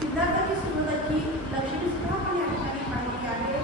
सिद्धार्थाची सुरुवातीची लक्षणे सुद्धा आपण या ठिकाणी पाहिलेली आहे.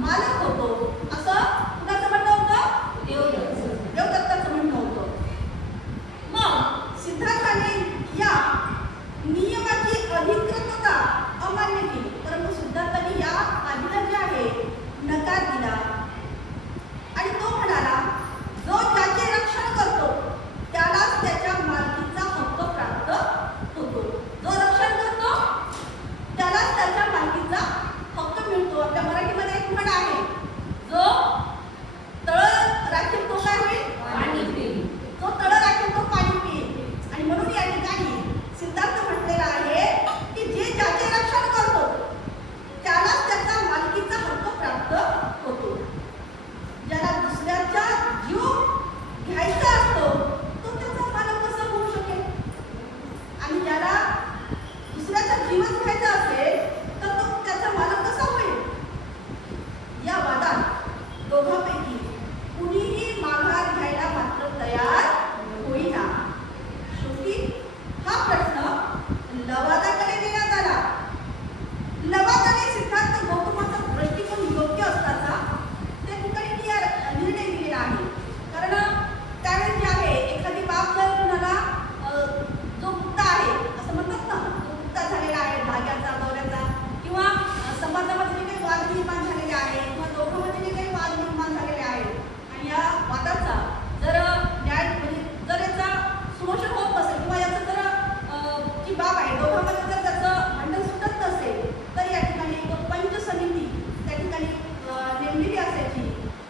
मालक होतो, असं कुणाचं म्हणणं होतं? देवदत्ताचं म्हणणं होतं. मग सिद्धार्थाने या नियमाची अधिकृतता अमान्य केली, परंतु सिद्धार्थाने या आज्ञा जी आहे नकार दिला आणि तो म्हणाला, जो ज्याचे रक्षण करतो त्यालाच त्याच्या मालकीचा हक्क प्राप्त होतो. जो रक्षण करतो त्यालाच त्याच्या मालकीचा हक्क मिळतो. आपल्या मराठीमध्ये एक म्हण आहे, जो तळ राखील तो काय होईल? पाणी पिईल. जो तळ राखील तो पाणी पिईल. आणि म्हणून या ठिकाणी सिद्धार्थ म्हटलेला आहे की जे ज्याचे रक्षण करतो त्यालाच त्याचा मालकीचा हक्क प्राप्त होतो. ज्याला दुसऱ्याचा जीव घ्यायचा असतो तो त्याचा मालक कसा होऊ शकेल? आणि ज्याला दुसऱ्याचा जीवच घ्यायचा असेल तर तो त्याचा मालक कसा होईल? या वादात दोघांपैकी कुणीही माघार घ्यायला मात्र तयार होईना. शेवटी हा प्रश्न लवादाकडे देण्यात आला. लवादाने सिद्धार्थ गौतमाचा दृष्टिकोन योग्य असताना त्या ठिकाणी निर्णय दिलेला आहे. कारण त्यावेळेस जे आहे एखादी बाब जर कुणाला जो मुक्ता आहे असं म्हणतात ना, जो मुक्ता झालेला आहे धाग्याचा दोऱ्याचा किंवा समाजामध्ये जे काही वाद निर्माण झालेले आहे किंवा दोघांमध्ये जे काही वाद निर्माण झालेले आहेत आणि या वादाचा जर न्याय म्हणजे जर याचा सोल्युशन होत नसेल किंवा याचं जर जी बाब आहे दोघांमध्ये जर त्याचं भांडण सुटत नसेल तर या ठिकाणी एक पंच समिती त्या ठिकाणी नेमलेली असायची.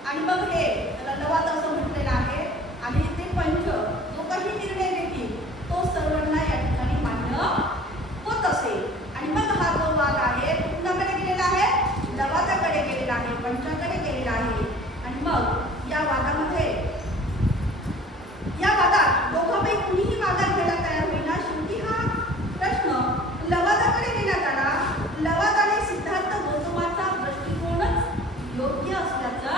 आणि मग हे लवाद असं म्हटलेलं आहे आणि ते पंच जो काही निर्णय देतील तो सर्वांना या ठिकाणी मान्य होत असेल. आणि मग हा जो वाद आहे कुणाकडे गेलेला आहे? लवादाकडे गेलेला आहे, पंचाकडे गेलेला आहे. आणि मग या वादात दोघांपैकी कुणीही माघार घ्यायला तयार होईना. शेवटी हा प्रश्न लवादाकडे देण्यात आला. लवादाने सिद्धार्थ गौतमाचा दृष्टिकोनच योग्य असल्याचा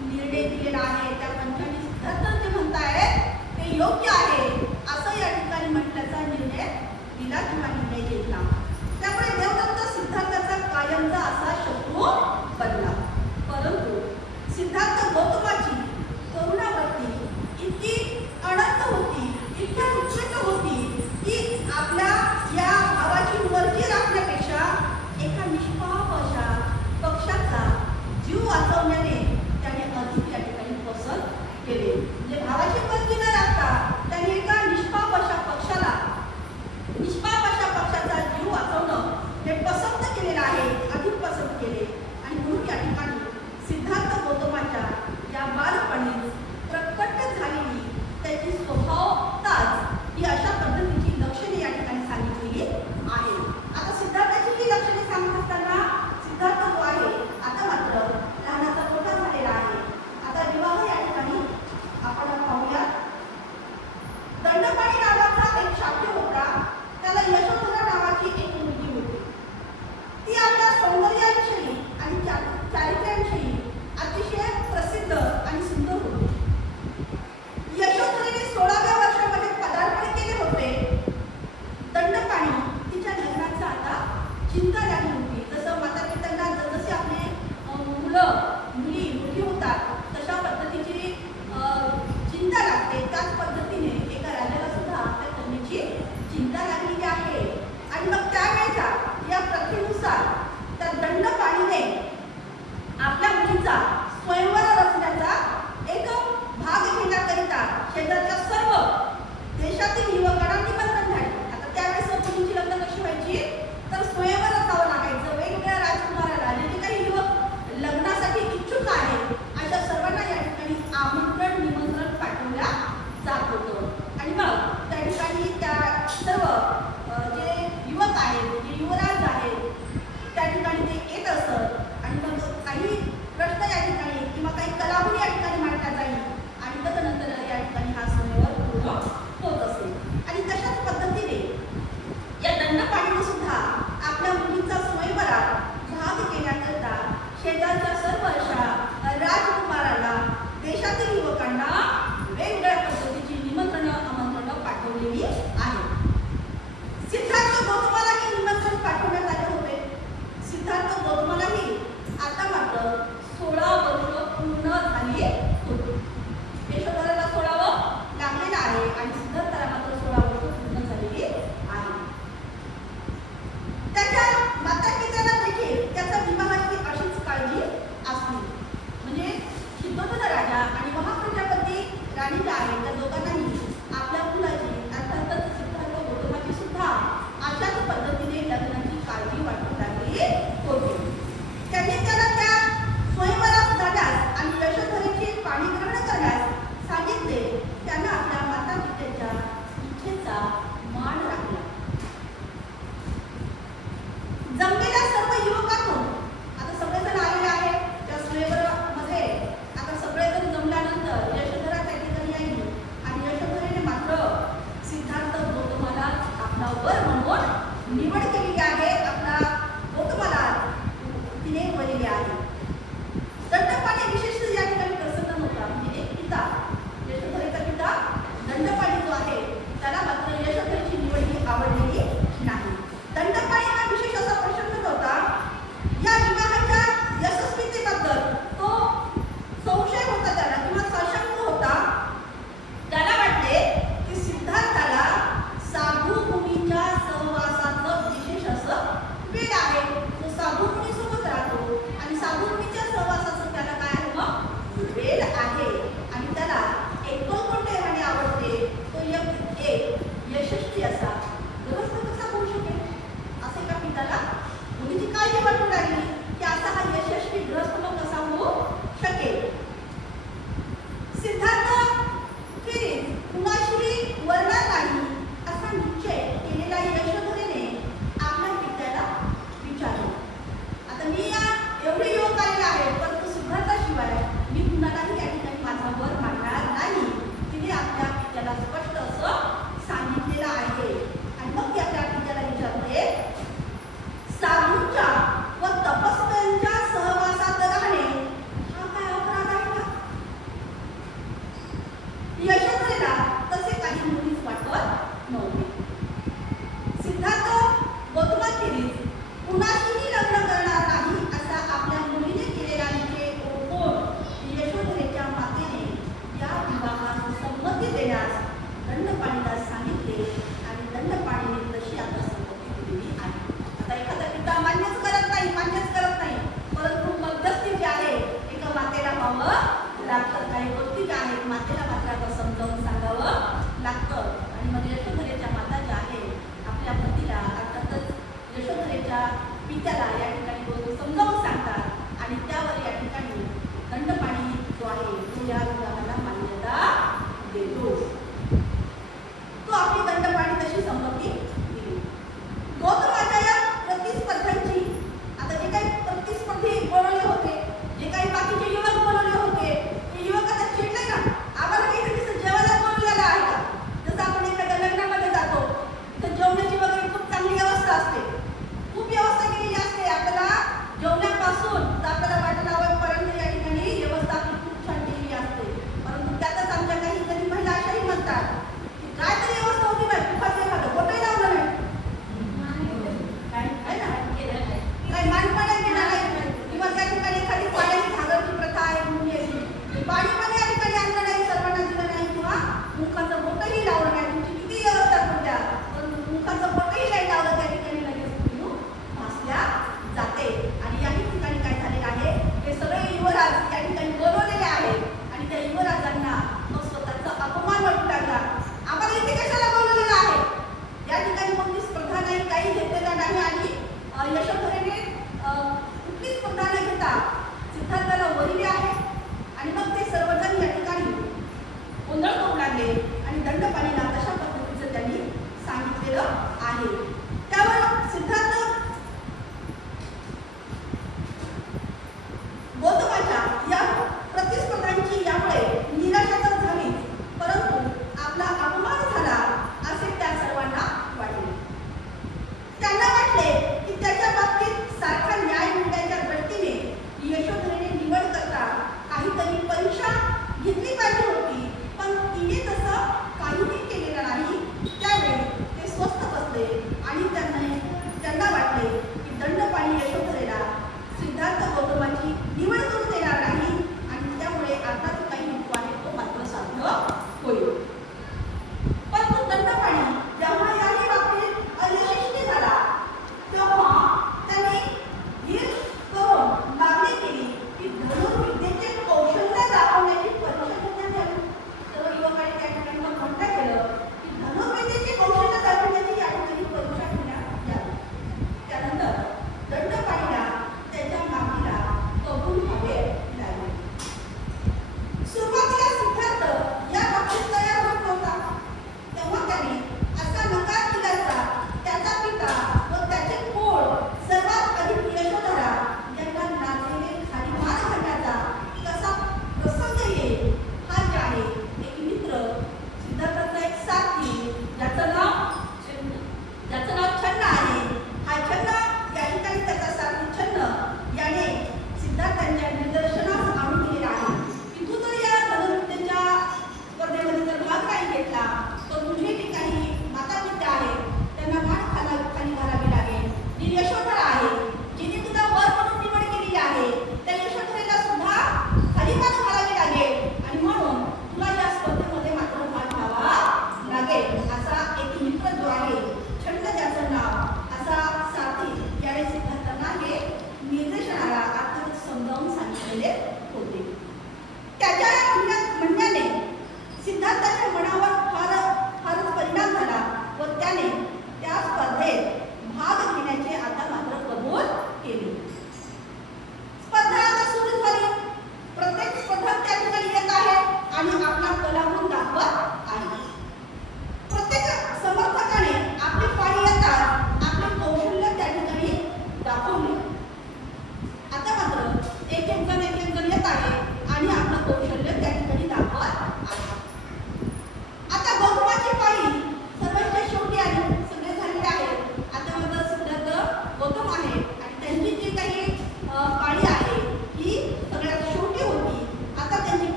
निर्णय दिलेला आहे. त्या पंचाने सिद्धार्थ जे म्हणतायत ते योग्य आहे असं या ठिकाणी म्हटल्याचा निर्णय दिला किंवा निर्णय घेतला. त्यामुळे देवदत्त सिद्धार्थाचा कायमचा असा शत्रू बनला. परंतु सिद्धार्थ गौतमाची करुणावृत्ती इतकी अनंत होती, इतकी उत्कृष्ट होती की आपल्या या भावाची मर्जी राखण्यापेक्षा एका निष्पाप अशा पक्षाचा जीव वाचवण्याने त्याने अधिक या ठिकाणी पसंत केले. म्हणजे भावाची मर्जी न राखता त्याने एका निष्पाप अशा पक्षाचा जीव वाचवणं हे पसंत केलेलं आहे, अधिक पसंत केले. आणि म्हणून या ठिकाणी सिद्धार्थ गौतमाच्या या बालपणी प्रकट झालेली त्याची स्वभावताच ही अशा पद्धतीची लक्षणे या ठिकाणी सांगितलेली आहे. आता सिद्धार्थाची ही लक्षणे सांगत असताना सिद्धार्थ जो आहे आता मात्र लहानाचा मोठा केलेली आहे. दंडपाणी विशेष या ठिकाणी प्रसन्न नव्हता. म्हणजे एक पिता, यशोधरेचा पिता दंडपाणी जो आहे त्याला मात्र यशोधरेची निवड ही आवडलेली नाही. दंडपाणी हा विशेष असा प्रसन्न होता. या विवाहाच्या यशस्वीतेबद्दल तो संशय होता त्याला किंवा साशंक होता. त्याला वाटले की सिद्धार्थाला साधू मुनीच्या सहवासाचं विशेष असं वेळ आहे. तो साधू मुनी सोबत राहतो आणि साधू मुनीच्या सहवासाचं त्याला काय आहे मग वेळ आहे आणि त्याला एकलकोंडे राहणे आवडते. तो एक यशस्वी असा गृहस्थ कसा होऊ शकेल असे एका पित्याला मुलीची काळजी वाटू लागली की असा हा यशस्वी गृहस्थ मग कसा होऊ शकेल. सिद्धार्थ खेरीज कुणाशीही वरणार नाही असा निश्चय केलेला यशोधरेने आपल्या पित्याला विचारले. आता मी या एवढे योग आलेले आहे परंतु सिद्धार्थाशिवाय मी कुणालाही या ठिकाणी माझा वर मागणार नाही. तिने आपल्या पित्याला स्पष्ट असं सांगितलेलं आहे. आणि मग ती आपल्या पित्याला विचारते, साधूंच्या व तपस्व्यांच्या सहवासात राहणे हा काय अपराध आहे का? यशोधरेला तसे काही मुळीच वाटत नव्हते. सिद्धार्थ गौतमाखेरीज कुणाशीही लग्न करणार नाही असा आपल्या मुलीने केलेला निश्चय ओळखून यशोधरेच्या मातेने या विवाहास संमती देण्यास दंडपाणीला सांगितले आणि दंडपाणीने तशी आता संमती दिलेली आहे. आता एखादा पिता मान्यच करत नाही परंतु मध्यस्थी जी आहे एका मातेला व्हावं लागतं. काही गोष्टी ज्या आहेत मातेला मात्र आता समजावून सांगावं लागतं. आणि मग यशोधरेच्या माता ज्या आहेत आपल्या पतीला अर्थातच यशोधरेच्या पित्याला या ठिकाणी गोष्टी समजावून सांगतात आणि त्यावर या ठिकाणी दंडपाणी जो आहे तो या विवाहाला मान्यता देतो. तो आपली दंडपाणी तशी संमती दिली. गौतमाच्या या प्रतिस्पर्ध्यांची आता जे काही प्रतिस्पर्धी बनवले होते, जे काही बाकीचे युवक बनवले होते, ते युवक आता चिडले का आम्हाला काही दिसत जेवायला बनवलेलं आहे का? जसं आपण एखाद्या लग्नामध्ये जातो तर जेवणाची वगैरे खूप चांगली व्यवस्था असते, खूप व्यवस्था केलेली असते. आपल्याला जेवणापासून तर आपल्याला वाटत आवडपर्यंत या ठिकाणी व्यवस्था आपली खूप छान केलेली असते. परंतु त्यातच आमच्या काही कधी महिला अशाही म्हणतात की काय तरी व्यवस्था होती बाई, तुपाचं एखादं बोटही लावलं नाही, काय ना काही मानपाण्या केला नाही किंवा त्या ठिकाणी एखादी पाण्याची घागरची प्रथा आहे मुलीची, पाणी पण या ठिकाणी आणलं नाही, सर्वांना दिलं नाही किंवा मुखाचं बोटही लावलं नाही. तुमची किती व्यवस्था करू द्या पण मुखाचं बोटही नाही लावलं त्या ठिकाणी लगेच पिऊन भासल्या जाते. आणि याही ठिकाणी काय झालेलं आहे हे सगळे युवराज या ठिकाणी बोलवलेले आहेत आणि त्या युवराजांना मग स्वतःचा अपमान वाटू लागला. आम्हाला इथे कशाला बोलवलेलं आहे? या ठिकाणी मग ती स्पर्धा नाही, काही घेतलेला नाही आणि यशोधरेने कुठली स्पर्धा न घेता सिद्धार्थाला वरिले आहे. आणि मग ते सर्वजण या ठिकाणी गोंधळ करू लागले आणि दंडपाणीला तशा पद्धतीचं त्यांनी सांगितलेलं आहे. त्यावर सिद्धार्थ गौतमाच्या या प्रतिस्पर्धांची यामुळे निराशा तर झाली परंतु आपला अपमान झाला असे त्या सर्वांना वाटले. त्यांना वाटले की त्याच्या बाबतीत सारखा न्याय मिळण्याच्या दृष्टीने यशोधरेने निवड करता काहीतरी परीक्षा घेतली पाहिजे होती. पण तिने तसं काहीही केलेलं नाही. त्यावेळी ते स्वस्थ बसले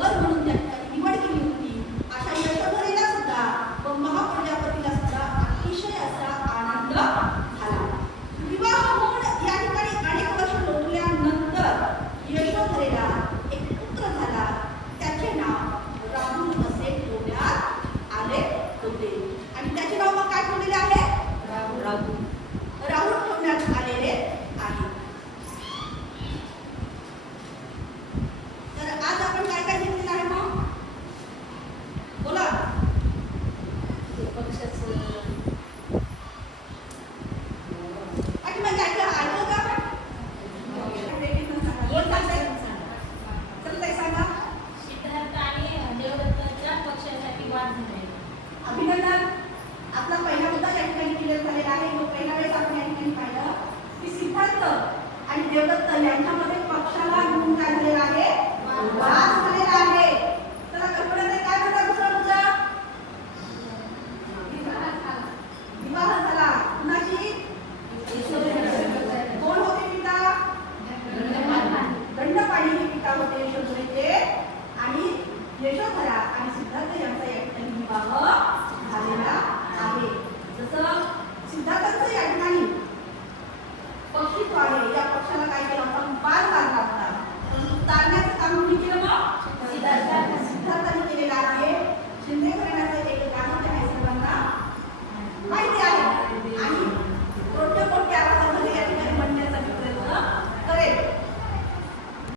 नोकर म्हणून